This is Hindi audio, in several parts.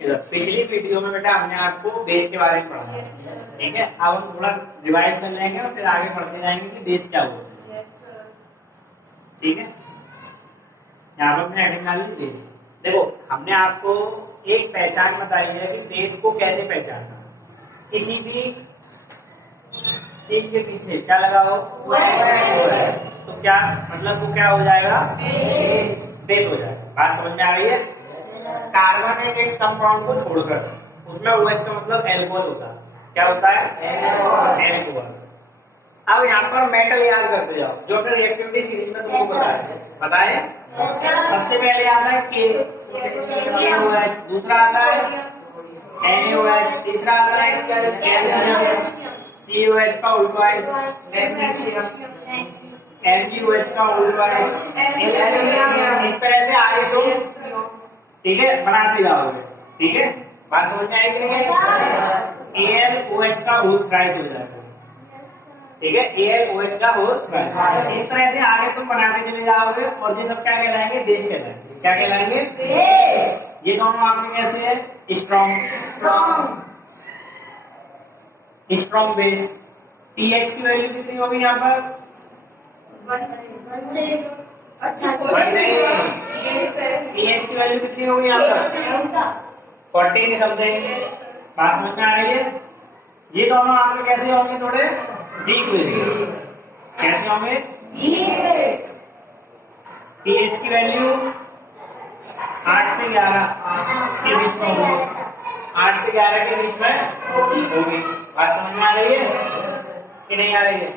पिछली वीडियो में बेटा हमने आपको बेस के बारे में पढ़ा है, ठीक है। अब हम थोड़ा रिवाइज कर लेंगे और फिर आगे पढ़ते जाएंगे कि बेस क्या होता है, ठीक है। यहाँ पर हमने हेडिंग डाली बेस। देखो हमने आपको एक पहचान बताई है कि बेस को कैसे पहचानना। किसी भी चीज के पीछे क्या लगा हो तो क्या मतलब वो क्या हो जाएगा, बेस हो जाएगा। बात समझ में आ रही है। कार्बन एक कंपाउंड को छोड़कर उसमें OH का मतलब एल्कोहल होता है। क्या होता है, एल्कोहल। अब यहाँ पर मेटल याद करते जाओ जो अपने रिएक्टिविटी सीरीज में तुमको बताए। सबसे पहले आता है KOH, दूसरा आता है NaOH, तीसरा आता है COH का उल्टा है NaOH का उल्टा है। इस तरह से आगे तो ठीक है बनाते जाओगे, ठीक है। बात समझ में आएगी। AlOH का होल थ्राइस हो जाएगा, ठीक है। AlOH का होल थ्राइस। इस तरह से आगे तुम बनाते चले जाओगे और ये सब क्या कहलाएंगे, बेस कहलाएंगे। क्या कहलाएंगे, बेस। ये दोनों आपके कैसे है, स्ट्रॉन्ग स्ट्रॉन्ग बेस। pH की वैल्यू कितनी होगी यहाँ पर, 1 से अच्छा pH की वैल्यू कितनी होगी यहाँ पर 40 के समथिंग। बात समझ में आ रही है। ये दोनों आपके कैसे होंगे, थोड़े वीक बेस। कैसे होंगे, pH की वैल्यू 8 से 11 के बीच में होगी, 8 से 11 के बीच में होगी। बात समझ में आ रही है कि नहीं आ रही है।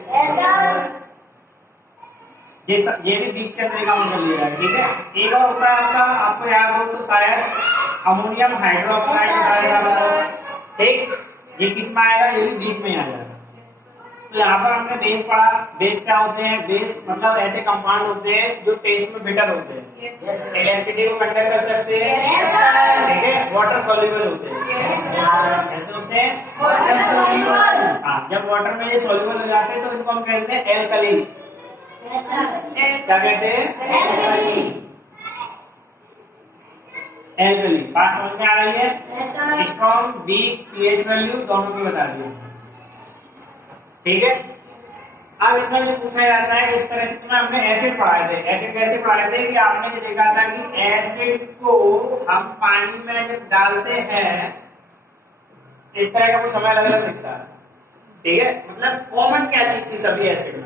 ये भी बीच के अंदर काउंट कर लिया है, ठीक है। एक और होता है आपका, आपको याद हो तो शायद अमोनियम हाइड्रोक्साइड बताया, ठीक। ये किस में आएगा, ये भी बीच में आ जाएगा। तो यहाँ पर हमने बेस पढ़ा। बेस क्या होते हैं, बेस मतलब ऐसे कंपाउंड होते हैं जो टेस्ट में बिटर होते हैं, इलेक्ट्रिसिटी को कंडक्ट कर सकते हैं, ठीक है। वाटर सॉल्युबल होते हैं, कैसे होते हैं, वाटर सॉल्युबल। हाँ, जब वाटर में ये सॉल्युबल हो जाते हैं तो इनको हम कहते हैं एल्कली। क्या कहते हैं, एल्कली। बात समझ में आ रही है। स्ट्रॉन्ग, वीक, pH वैल्यू दोनों की बता दिया, ठीक है। अब इसमें जो पूछा जाता है इस तरह से हमने एसिड पढ़ाए थे। एसिड कैसे पढ़ाए थे कि आपने जो देखा था कि एसिड को हम पानी में जब डालते हैं इस तरह का कुछ हमें अलग अलग दिखता है, ठीक है। मतलब कॉमन क्या चीज थी सभी एसिड में,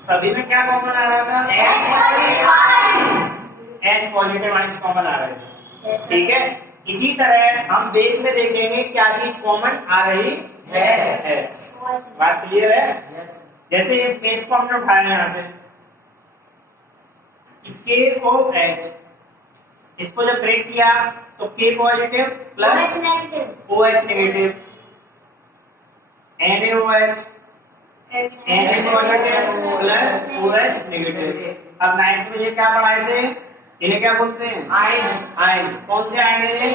सभी में क्या कॉमन आ रहा था, H पॉजिटिव आयंस कॉमन आ रहे थे, ठीक है। इसी तरह हम बेस में देखेंगे क्या चीज कॉमन आ रही है। बात क्लियर है। जैसे इस बेस को हमने उठाया यहां से KOH, इसको जब ब्रेक किया तो K positive plus OH negative, NaOH positive plus OH negative. अब 9th में ये क्या पढ़ाए थे, इन्हें क्या बोलते हैं, आयंस। कौन से आयन है,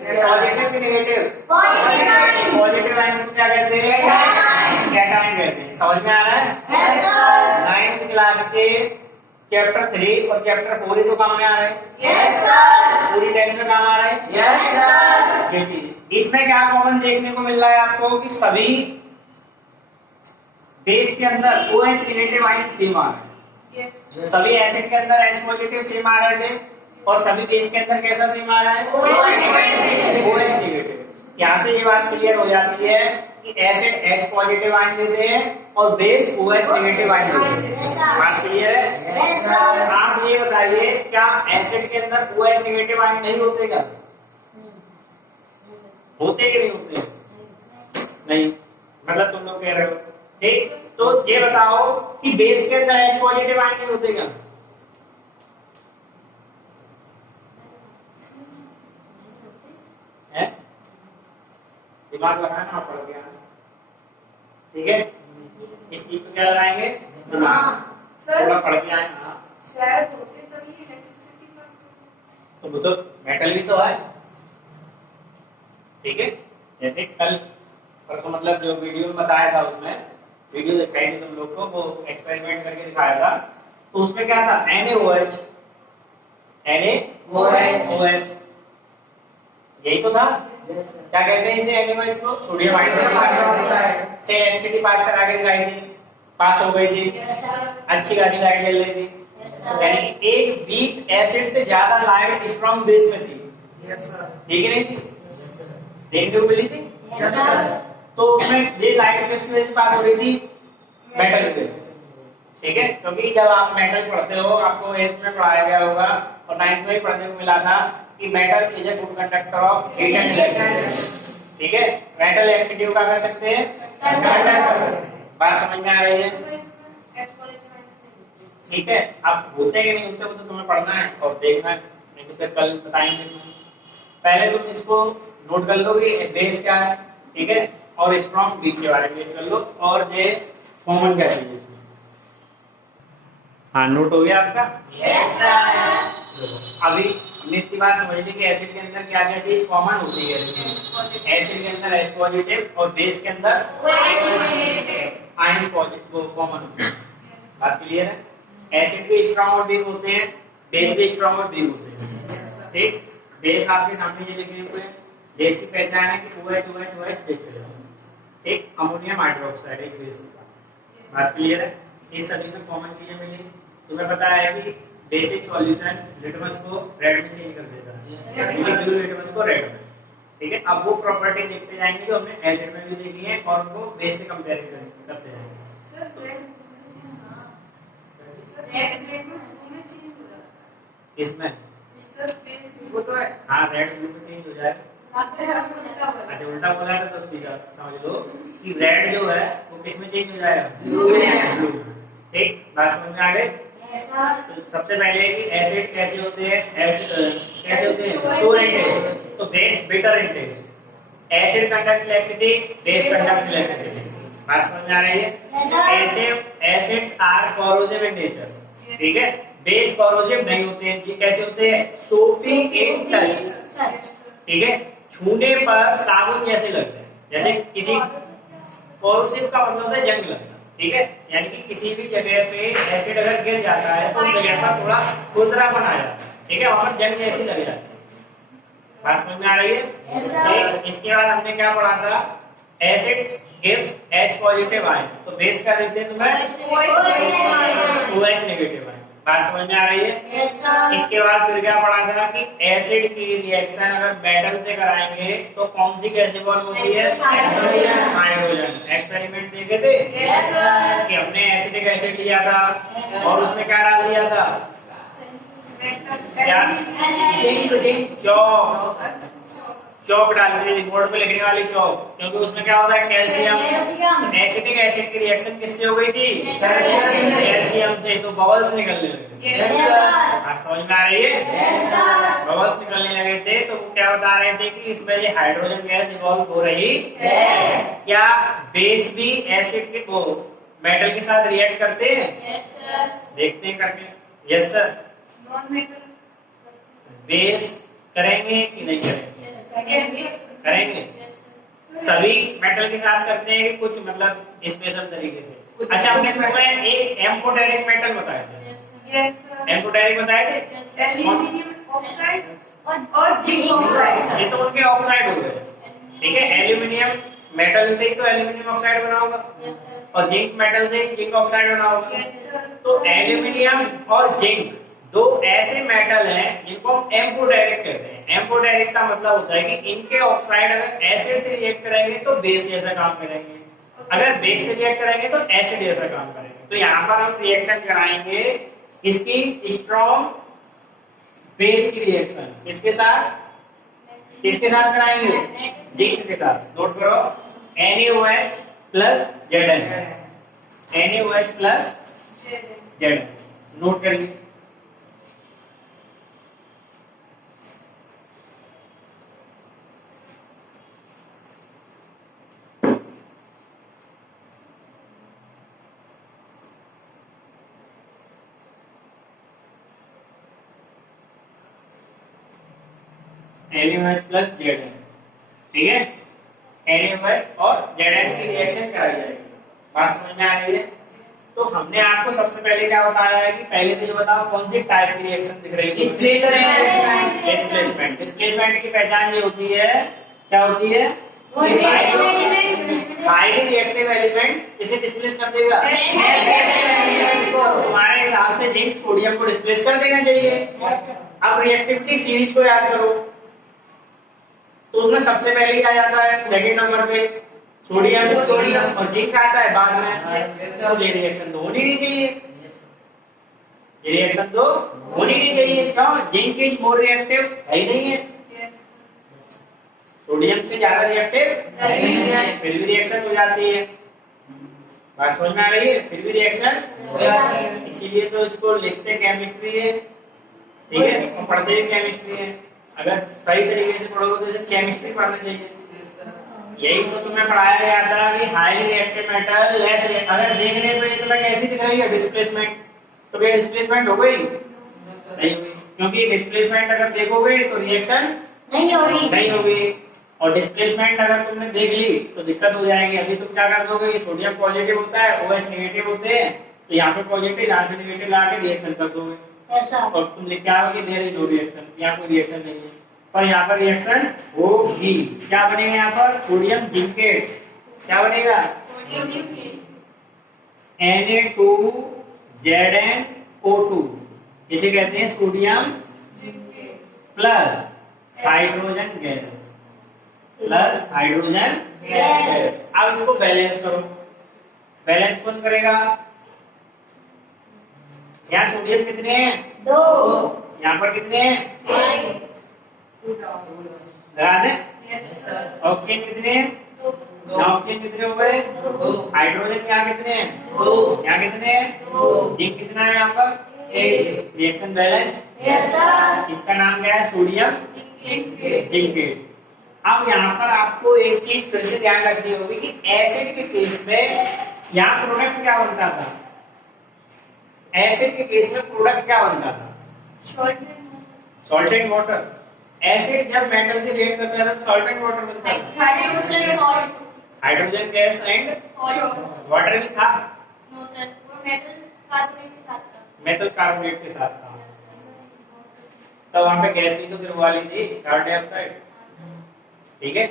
पॉजिटिव की नेगेटिव, पॉजिटिव आयंस को क्या कहते हैं, कैटायन कहते हैं। समझ में आ रहा है। 9th क्लास के चैप्टर 3 और चैप्टर 4 ही तो काम में आ रहे हैं, पूरी 10th में काम आ रहे हैं। देखिए इसमें क्या कॉमन देखने को मिल रहा है आपको कि सभी बेस के अंदर OH नेगेटिव आयन सेम आ रहे हैं। सभी एसिड के अंदर H पॉजिटिव सेम आ रहे थे और सभी बेस के अंदर कैसा सेम आ रहा है, OH नेगेटिव। यहाँ से ये बात क्लियर हो जाती है कि एसिड H पॉजिटिव आयन देते हैं और बेस OH नेगेटिव आयन देते हैं। बात क्लियर है। आप ये बताइए क्या एसिड के अंदर OH नेगेटिव आयन नहीं होते, क्या होते कि नहीं होते, नहीं, मतलब तुम लोग कह रहे हो, ठीक। तो ये बताओ कि बेस के अंदर H पॉजिटिव आयन नहीं होते क्या, है? दिमाग लगाना पड़ गया, ठीक है। इस चीज को क्या लगाएंगे, थोड़ा पढ़ के आए। शायद होते तभी इलेक्ट्रिसिटी पास, तो वो तो मेटल भी तो है, ठीक है। जैसे कल परसों मतलब जो वीडियो में बताया था, उसमें वीडियो दिखाई थी तुम लोग को, वो एक्सपेरिमेंट करके दिखाया था। तो उसमें क्या था, NaOH NaOH, यही तो था। क्या कहते हैं इसे NaOH को? सोडियम हाइड्रोक्साइड से एसिड पास करा के दिखाई थी, पास हो गई थी, अच्छी खासी लाइट जल रही थी। यानी एक वीक एसिड से ज्यादा लाइट स्ट्रॉन्ग बेस में थी। ठीक है नहीं थी? देखने को मिली थी। तो उसमें ये लाइट किस वजह से पास हो रही थी? मेटल की। ठीक है, क्योंकि जब आप मेटल पढ़ते हो, आपको 8th में पढ़ाया गया होगा और 9th में भी पढ़ने को मिला था कि metal is a good conductor of heat and electricity. ठीक है, मेटल एक्सीटिव का कर सकते हैं। बात समझ में आ रही है? ठीक है, आप होते हैं कि नहीं होते, वो तो तुम्हें पढ़ना है और देखना है, नहीं तो फिर कल बताएंगे। पहले तुम इसको नोट कर लो कि बेस क्या है, ठीक है, और स्ट्रॉन्ग वीक के बारे में कर लो, और ये कॉमन क्या है। हाँ, नोट हो गया आपका? Yes sir. अभी हमने इतनी बात समझ ली कि एसिड के अंदर क्या क्या चीज कॉमन होती है। एसिड के अंदर H पॉजिटिव और बेस के अंदर आयंस पॉजिटिव कॉमन होते हैं। बात क्लियर है? एसिड भी स्ट्रॉन्ग और वीक होते हैं, बेस भी स्ट्रॉन्ग और वीक होते हैं। ठीक, बेस आपके सामने ये लिखे हुए हैं, बेस की पहचान है कि OH देखते हैं। ठीक, अमोनियम हाइड्रोक्साइड एक बेस होता है। बात क्लियर है? इस सभी में कॉमन चीजें मिली। तुम्हें पता है कि बेसिक सॉल्यूशन लिटमस को रेड में चेंज कर देता है, ब्लू लिटमस को रेड में। ठीक है, अब वो प्रॉपर्टी देखते जाएंगे जो हमने एसिड में भी देखी है और उनको बेस से कंपेयर करते जाएंगे। इसमें वो तो है, हाँ, रेड ब्लू में चेंज हो जाएगा। अच्छा, उल्टा बोला था तो सीधा समझ लो कि रेड जो है वो किस में चेंज हो जाएगा? ब्लू। ठीक, बात समझ में आ गई? तो सबसे पहले कि एसिड कैसे होते हैं, कैसे होते हैं? सोर इंटेंस, तो base bitter intense. Acid conduct electricity, base conduct electricity. बात समझ में आ रही है? Acids are corrosive in nature. ठीक है, बेस कोरोसिव नहीं होते हैं। ये कैसे होते हैं? Shopping in touch. ठीक है, छूने पर साबुन जैसे लगते हैं। जैसे किसी कोरोसिव का मतलब होता है जंग लगना। ठीक है, यानी कि किसी भी जगह पे एसिड अगर गिर जाता है तो उस जगह पर थोड़ा खुरदरापन आ जाता है। ठीक है, वहां पर जंग जैसी लग जाती है। बात समझ में आ रही है? इसके बाद हमने क्या पढ़ा था? Acid gives H positive ion, तो बेस क्या देते हैं तुम्हें? OH negative ion. बात समझ में आ रही है? इसके बाद फिर क्या पढ़ा था कि एसिड की रिएक्शन अगर मेटल से कराएंगे तो कौन सी गैस इवॉल्व होती है? हाइड्रोजन। एक्सपेरिमेंट देखे थे कि हमने एसिडिक एसिड लिया था और उसमें क्या डाल दिया था? क्या? चौक डाल दी थी, बोर्ड पे लिखने वाली चौक, क्योंकि उसमें क्या होता है? कैल्शियम। एसिडिक एसिड की रिएक्शन किससे हो गई थी? कैल्शियम से, तो बबल्स निकलने लगे। समझ में आ रही है? बबल्स निकलने लगे थे, तो वो क्या बता रहे थे कि इसमें ये हाइड्रोजन गैस इवॉल्व हो रही है। क्या बेस भी एसिड के को मेटल के साथ रिएक्ट करते हैं? देखते हैं करके। Yes sir. बेस करेंगे कि नहीं करेंगे? करेंगे। सभी मेटल के साथ करते हैं, कुछ मतलब स्पेशल तरीके से। अच्छा, हमने तुम्हें एक एम्फोटेरिक मेटल बताए थे। एम्फोटेरिक बताए थे? एल्यूमिनियम ऑक्साइड और जिंक ऑक्साइड। ये तो उनके ऑक्साइड हो गए। ठीक है, एल्यूमिनियम मेटल से ही तो एल्यूमिनियम ऑक्साइड बना होगा और जिंक मेटल से ही जिंक ऑक्साइड बना होगा। तो एल्यूमिनियम और जिंक दो ऐसे मेटल हैं जिनको हम एम्फोटेरिक कहते हैं। एम्फोटेरिक का मतलब होता है कि इनके ऑक्साइड अगर एसिड से रिएक्ट करेंगे तो बेस जैसा काम करेंगे, अगर बेस से रिएक्ट करेंगे तो एसिड जैसा काम करेंगे। तो यहाँ पर हम रिएक्शन कराएंगे इसकी स्ट्रॉन्ग बेस की रिएक्शन किसके साथ कराएंगे? जिंक के साथ। नोट करो, NaOH plus Zn, NaOH plus Zn। Note करिए। NaOH plus Zn। ठीक है, NaOH और Zn की रिएक्शन कराई जाएगी। बात समझ में आ रही है? तो हमने आपको सबसे पहले क्या बताया है कि पहले तो ये बताओ कौन सी टाइप की रिएक्शन दिख रही है? डिस्प्लेसमेंट। डिस्प्लेसमेंट की पहचान ये होती है, क्या होती है? हाईली रिएक्टिव एलिमेंट इसे डिस्प्लेस कर देगा। तुम्हारे हिसाब से जिंक सोडियम को डिस्प्लेस कर देना चाहिए। अब रिएक्टिविटी सीरीज को याद करो, तो उसमें सबसे पहले क्या जाता है? सेकंड नंबर पे सोडियम और जिंक आता है बाद में। तो ये रिएक्शन तो होनी नहीं चाहिए, ये रिएक्शन तो होनी नहीं चाहिए। क्यों? जिंक इज मोर रिएक्टिव है ही नहीं है, सोडियम से ज्यादा रिएक्टिव फिर भी रिएक्शन हो जाती है। बात समझ में आ रही है? फिर भी रिएक्शन हो जाती है, इसीलिए तो इसको लिखते केमिस्ट्री है, ठीक है, और पढ़ते भी केमिस्ट्री है। अगर सही तरीके से पढ़ोगे तो केमिस्ट्री पढ़ना चाहिए। यही तो तुम्हें पढ़ाया गया था कि हाईली रिएक्टिव मेटल लेस। अगर देखने पे तो कैसी दिख रही है डिस्प्लेसमेंट, तो क्या डिस्प्लेसमेंट हो गई? नहीं हुई, क्योंकि डिस्प्लेसमेंट अगर देखोगे तो रिएक्शन नहीं होगी। और डिस्प्लेसमेंट अगर तुमने देख ली तो दिक्कत हो जाएगी। अभी तुम क्या कर दोगे? सोडियम पॉजिटिव होता है, OH नेगेटिव होते हैं, तो यहाँ पे पॉजिटिव यहाँ पे नेगेटिव ला के रिएक्शन कर दोगे और तुम लिख के आओगे देयर इज नो रिएक्शन, यहाँ कोई रिएक्शन नहीं है। पर यहाँ पर रिएक्शन होगी। क्या बनेगा यहाँ पर? Sodium zincate. क्या बनेगा? Na2ZnO2, इसे कहते हैं sodium plus hydrogen gas, plus hydrogen gas. अब इसको बैलेंस करो। बैलेंस कौन करेगा? यहाँ सोडियम कितने हैं? 2। यहाँ पर कितने हैं? लगा दें। ऑक्सीजन कितने हैं? 2। ऑक्सीजन कितने हो गए? 2। हाइड्रोजन यहाँ कितने हैं? 2। यहाँ कितने हैं? 2। जिंक कितना है यहाँ पर? 1। Reaction balance. इसका नाम क्या है? Sodium zincate. अब यहाँ पर आपको एक चीज फिर से ध्यान रखनी होगी कि एसिड के केस में यहाँ प्रोडक्ट क्या बनता था? एसिड के केस में प्रोडक्ट क्या बनता था? Salt and water. एसिड जब मेटल से रिएक्ट करता था तो सॉल्ट एंड वाटर बनता था। हाइड्रोजन गैस एंड वाटर भी था। मेटल कार्बोनेट के साथ था। तब वहां पे गैस भी तो गिरवा ली थी, कार्बन डाइऑक्साइड, ठीक है,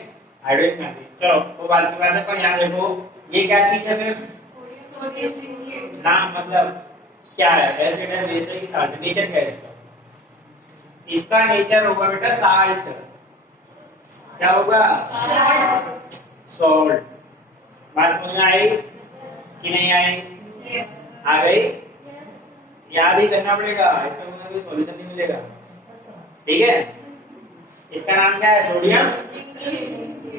हाइड्रोजन गैस। चलो वो बात की बात है। पर यहाँ देखो ये क्या चीज है? फिर नाम मतलब क्या है? एसिड है, बेस है कि साल्ट है? नेचर क्या है इसका? इसका नेचर होगा बेटा साल्ट। क्या होगा? सॉल्ट। बात समझ में आई कि नहीं आई? आ गई? याद ही करना पड़ेगा, इसका कोई सॉल्यूशन नहीं मिलेगा, ठीक है। इसका नाम क्या है? सोडियम।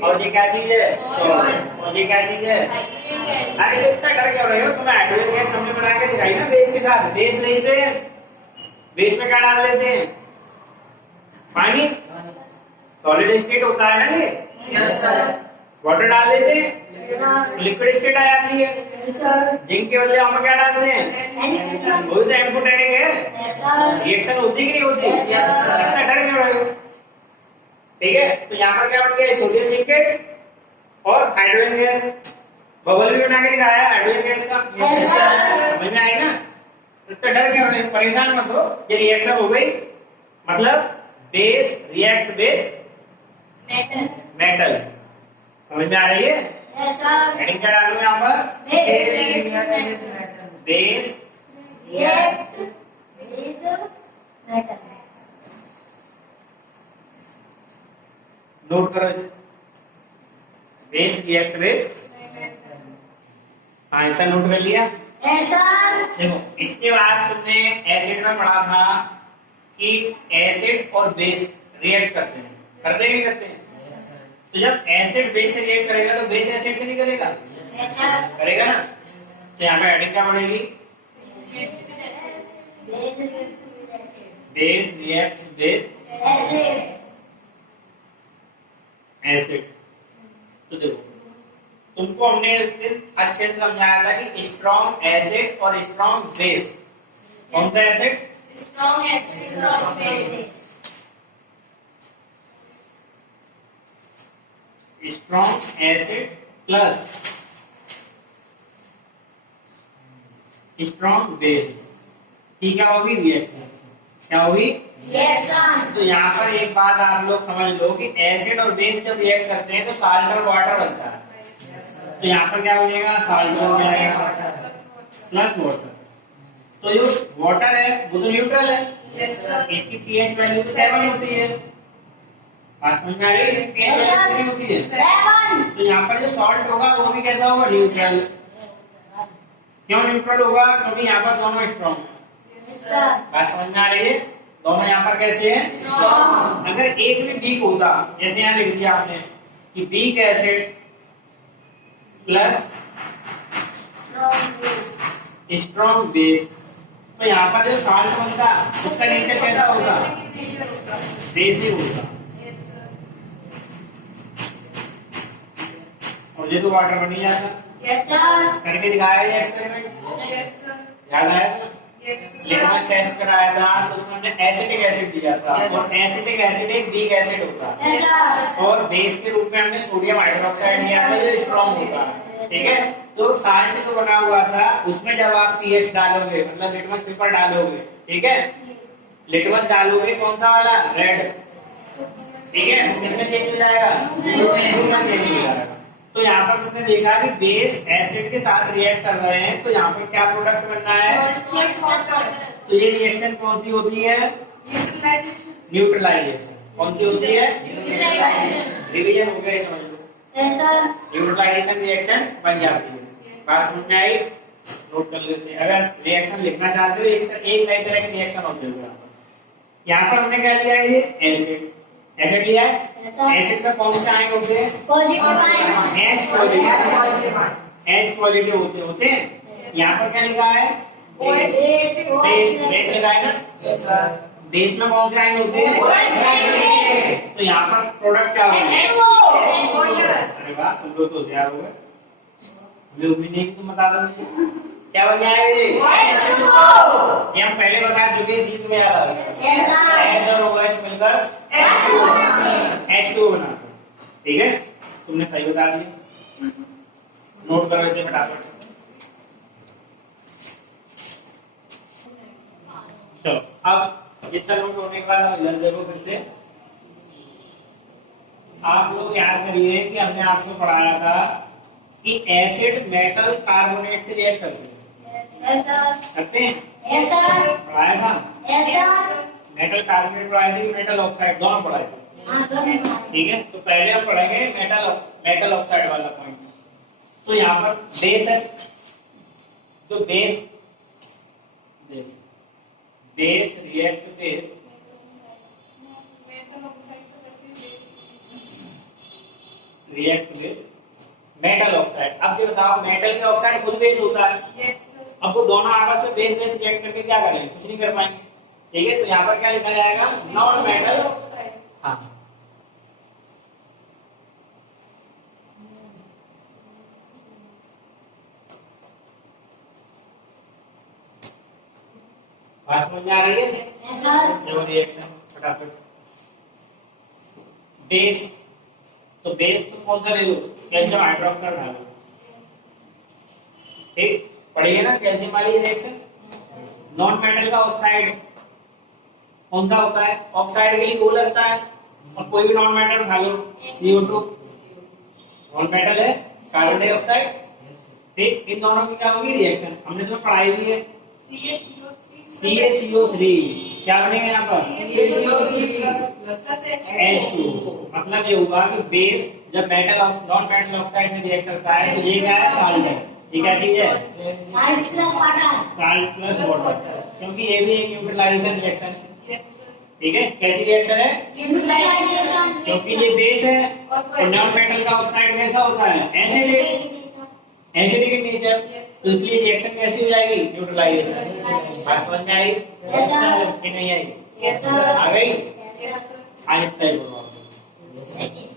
और ये क्या चीज है? सॉल्ट। और ये क्या चीज है? अरे इतना डर क्यों रहे हो? तुम्हें हाइड्रोजन गैस हमने बना के दिखाई ना बेस के साथ। बेस लेते हैं, बेस में क्या डाल लेते हैं? पानी। सॉलिड स्टेट होता है ना ये। वाटर डाल देते हैं, लिक्विड स्टेट आ जाती है। जिंक के बदले हम क्या डालते हैं? वो तो एम्फोटेरिक है। रिएक्शन होती कि नहीं होती? इतना डर क्यों रहे हो? ठीक है, तो यहाँ पर क्या बन गया? सोडियम जिंकेट और हाइड्रोजन गैस। बबल भी बना के दिखाया हाइड्रोजन गैस का। समझ में आई ना? इतना डर क्यों रहे? परेशान मत हो। ये रिएक्शन हो गई, मतलब बेस रिएक्ट विद मेटल। समझ में आ रही है? हेडिंग क्या डालूं यहाँ पर? Base react with metal. Note करो इसे। बेस रिएक्ट विद, हाँ इतना नोट कर लिया। देखो इसके बाद तुमने एसिड में पढ़ा था कि एसिड और बेस रिएक्ट करते हैं, करते ही नहीं करते हैं। तो जब एसिड बेस से रिएक्ट करेगा तो बेस एसिड से नहीं करेगा? करेगा ना। तो यहाँ पे हेडिंग क्या बढ़ेगी? Base reacts with acid. तो देखो तुमको हमने इस दिन अच्छे से समझाया था कि स्ट्रॉन्ग एसिड और स्ट्रॉन्ग बेस। कौन सा acid? Strong acid, strong base. Strong acid plus strong base, ठीक है, होगी रिएक्शन, क्या होगी? Reaction. तो यहाँ पर एक बात आप लोग समझ लो कि एसिड और बेस जब रिएक्ट करते हैं तो साल्ट और वाटर बनता है। तो यहाँ पर क्या बनेगा? साल्ट हो जाएगा प्लस वाटर। तो जो वाटर है वो तो न्यूट्रल है, इसकी पीएच वैल्यू तो 7 होती है। बात समझ में आ रही है? इसकी pH वैल्यू कितनी होती है? 7. तो यहाँ पर जो सॉल्ट होगा वो भी कैसा होगा? न्यूट्रल। क्यों न्यूट्रल होगा? क्योंकि यहाँ पर दोनों स्ट्रॉन्ग है। बात समझ में आ रही है? दोनों यहाँ पर कैसे है? Strong. अगर एक भी वीक होता, जैसे यहाँ लिख दिया आपने कि weak acid plus strong base, तो यहाँ पर जो सॉल्ट बनता उसका नेचर कैसा होगा? बेस ही होगा। और ये तो वाटर बन ही जाता। Yes, sir. करके दिखाया ये एक्सपेरिमेंट, याद आया था? लिटमस टेस्ट कराया था तो उसमें हमने एसिटिक एसिड दिया था, और एसिटिक एसिड एक वीक एसिड होता है, Yes, sir. और बेस के रूप में हमने सोडियम हाइड्रोक्साइड दिया था जो स्ट्रॉन्ग होता है, ठीक है। तो साल्ट जो बना हुआ था उसमें जब आप पीएच डालोगे, मतलब लिटमस पेपर डालोगे, ठीक है, लिटमस डालोगे कौन सा वाला? रेड, ठीक है, किसमें चेंज हो जाएगा? ब्लू में चेंज हो जाएगा। तो यहाँ पर तुमने देखा कि बेस एसिड के साथ रिएक्ट कर रहे हैं, तो यहाँ पर क्या प्रोडक्ट बनना है? तो ये रिएक्शन कौन सी होती है? न्यूट्रलाइजेशन। कौन सी होती है? डिवीजन हो गया, समझ लो। Yes, sir. न्यूट्रलाइजेशन रिएक्शन बन जाती है। बात समझ में आई? नोट कर लो इसे। अगर रिएक्शन लिखना चाहते हो एक नई तरह की रिएक्शन होती है। यहाँ पर हमने क्या लिया है? ये एसिड, एसिड लिया है। Yes, sir. एसिड में कौन से आयन होते हैं? Positive ion. एच पॉजिटिव होते हैं। यहाँ पर क्या लिखा है? Base. बेस लिखा है ना? बेस में कौन से आयन होते हैं? तो यहाँ पर प्रोडक्ट क्या होगा? अरे वाह, सब लोग तो होशियार हो गए। हमें उम्मीद नहीं कि तुम बता दोगे। क्या बन जाएगा ये? ये हम पहले बता चुके हैं, सीख में आ रहा है। Yes, sir. H और OH मिलकर H2O बनाते हैं, ठीक है। तुमने सही बता दिया, नोट करो इसे फटाफट। चलो अब जितना नोट होने के बाद इधर देखो फिर से। आप लोग याद करिए कि हमने आपको पढ़ाया था कि एसिड मेटल कार्बोनेट से रिएक्ट करते हैं, Yes, sir. करते हैं, Yes, sir. पढ़ाया था। Yes, sir. मेटल कार्बोनेट पढ़ाए थे, मेटल ऑक्साइड दोनों पढ़ाए थे, ठीक है। तो पहले हम पढ़ेंगे मेटल ऑक्साइड वाला पॉइंट। तो यहाँ पर बेस है, तो base react with metal oxide. अब ये बताओ, मेटल के ऑक्साइड खुद बेस होता है। अब वो दोनों आपस में बेस रिएक्ट करके क्या करेंगे? कुछ नहीं कर पाएंगे, ठीक है। तो यहाँ पर क्या लिखा जाएगा? Non metal. हाँ, बात समझ में आ रही है? Yes, sir. जो रिएक्शन फटाफट बेस, तो बेस तुम कौन सा ले लो? कैल्शियम हाइड्रोक्साइड डालो, ठीक, पढ़िए ना कैल्शियम वाली रिएक्शन। नॉन मेटल का ऑक्साइड कौन सा होता है? ऑक्साइड के लिए वो लगता है, और कोई भी नॉन मेटल उठा लो, CO2 नॉन मेटल है, कार्बन डाइऑक्साइड, ठीक। इन दोनों की क्या होगी रिएक्शन? हमने तुम्हें पढ़ाई भी है। CaCO3 क्या बनेगा यहाँ पर? H2। मतलब ये होगा कि बेस जब नॉन मेटल ऑक्साइड से रिएक्ट करता है तो ये क्या है? साल्ट है। ये क्या चीज है? Salt plus water. Salt plus water, क्योंकि ये भी एक न्यूट्रलाइजेशन रिएक्शन है, ठीक है। कैसी रिएक्शन है? Neutralization. क्योंकि ये बेस है, और नॉन मेटल का ऑक्साइड कैसा होता है? एसिडिक इन नेचर, तो इसलिए रिएक्शन कैसी हो जाएगी? न्यूट्रलाइजेशन। बात समझ में आई? Yes, sir. कि नहीं आई? Yes, sir. आ गई? Yes, sir. आज इतना ही बोलो। Second.